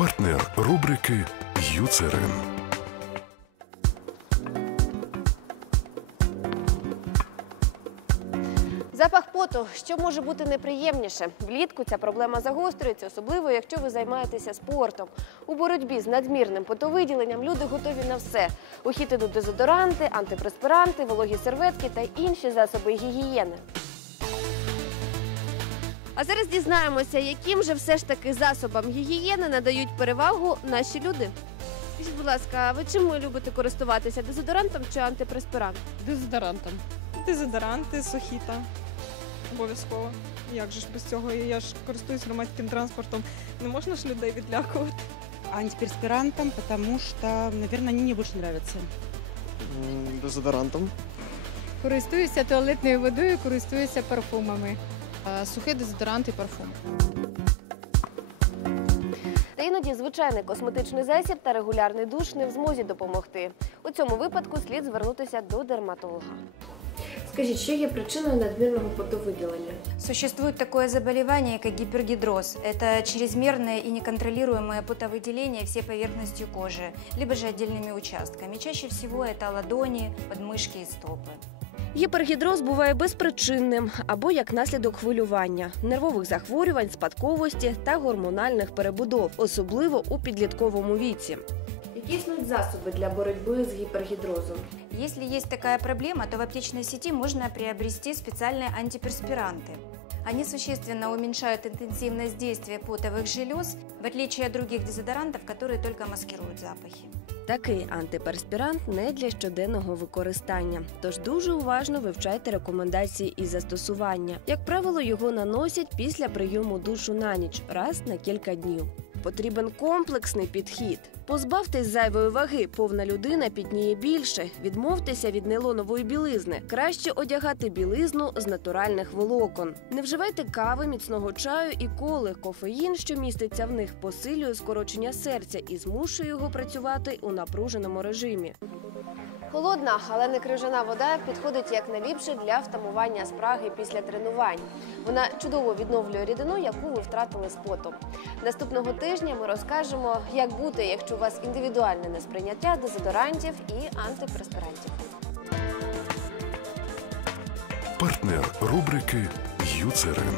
Партнер рубрики Юцерин. Запах поту, що може бути неприємніше. Влітку ця проблема загострюється, особливо якщо ви займаєтеся спортом. У боротьбі з надмірним потовиділенням люди готові на все. У хід ідуть дезодоранти, антипреспиранти, вологі серветки та інші засоби гігієни. А зараз дізнаємося, яким же все ж таки засобам гігієни надають перевагу наші люди. Скажіть, будь ласка, а ви чим ви любите користуватися дезодорантом чи антипреспирантом? Дезодорантом. Дезодоранти, сухіта. Обов'язково. Як же ж без цього? Я ж користуюсь громадським транспортом. Не можна ж людей відлякувати. антиперспирантом, что, наверное, они мне больше нравятся. Дезодорантом. Користуюся туалетною водою, користуюся парфумами. Сухий дезодорант і парфум. Та іноді звичайний косметичний засіб та регулярний душ не в змозі допомогти. У цьому випадку слід звернутися до дерматолога. Скажіть, що є причиною надмірного потовиділення? Существует такое заболевание, как гипергидроз. Это чрезмерное и неконтролируемое потовыделение всей поверхностью кожи, либо же отдельными участками. Чаще всего это ладони, подмышки и стопы. Гіпергідроз буває безпричинним або як наслідок хвилювання, нервових захворювань, спадковості та гормональних перебудов, особливо у підлітковому віці. Які існують засоби для боротьби з гіпергідрозом? Если есть такая проблема, то в аптечной сети можно приобрести специальные антиперспиранты. Они существенно уменьшают интенсивность действия потовых желез, в отличие от других дезодорантов, которые только маскируют запахи. Такий антиперспірант не для щоденного використання, тож дуже уважно вивчайте рекомендації і застосування. Як правило, його наносять після прийому душу на ніч раз на кілька днів. Потрібен комплексний підхід. Позбавтесь зайвої ваги, повна людина підніє більше. Відмовтеся від нейлонової білизни. Краще одягати білизну з натуральних волокон. Не вживайте кави, міцного чаю і коли. Кофеїн, що міститься в них, посилює скорочення серця і змушує його працювати у напруженому режимі. Холодна, але не крижана вода підходить як найліпше для втамування спраги після тренувань. Вона чудово відновлює рідину, яку ви втратили з потом. Наступного тижня ми розкажемо, як бути, якщо у вас індивідуальне несприйняття дезодорантів і антипреспирантів. Партнер рубрики Юцерин.